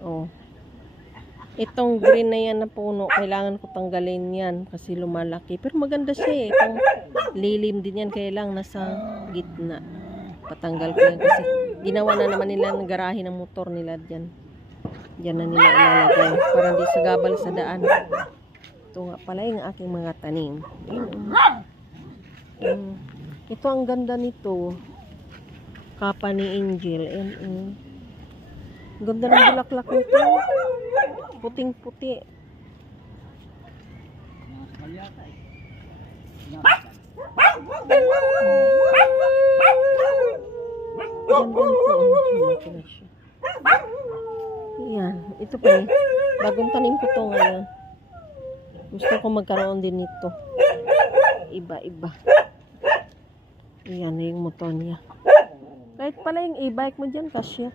Oh. Itong green na yan na puno, kailangan ko tanggalin yan kasi lumalaki. Pero maganda siya eh. Itong lilim din yan, kaya lang nasa gitna. Patanggal ko yan kasi ginawa na naman nila ng garahe ng motor nila dyan. Diyan na nila ilalagay para hindi sagabal sa daan. Ito nga pala yung aking mga tanim. Ito ang ganda nito. Kapa ni Angel. Ganda ng bulaklak nito. Puting-puti. Yan. Ito pa eh. Bagong tanim ko to ngayon. Gusto ko magkaroon din nito. Iba-iba. Yan yung motor niya. Kahit pala yung e-bike mo dyan, kasya.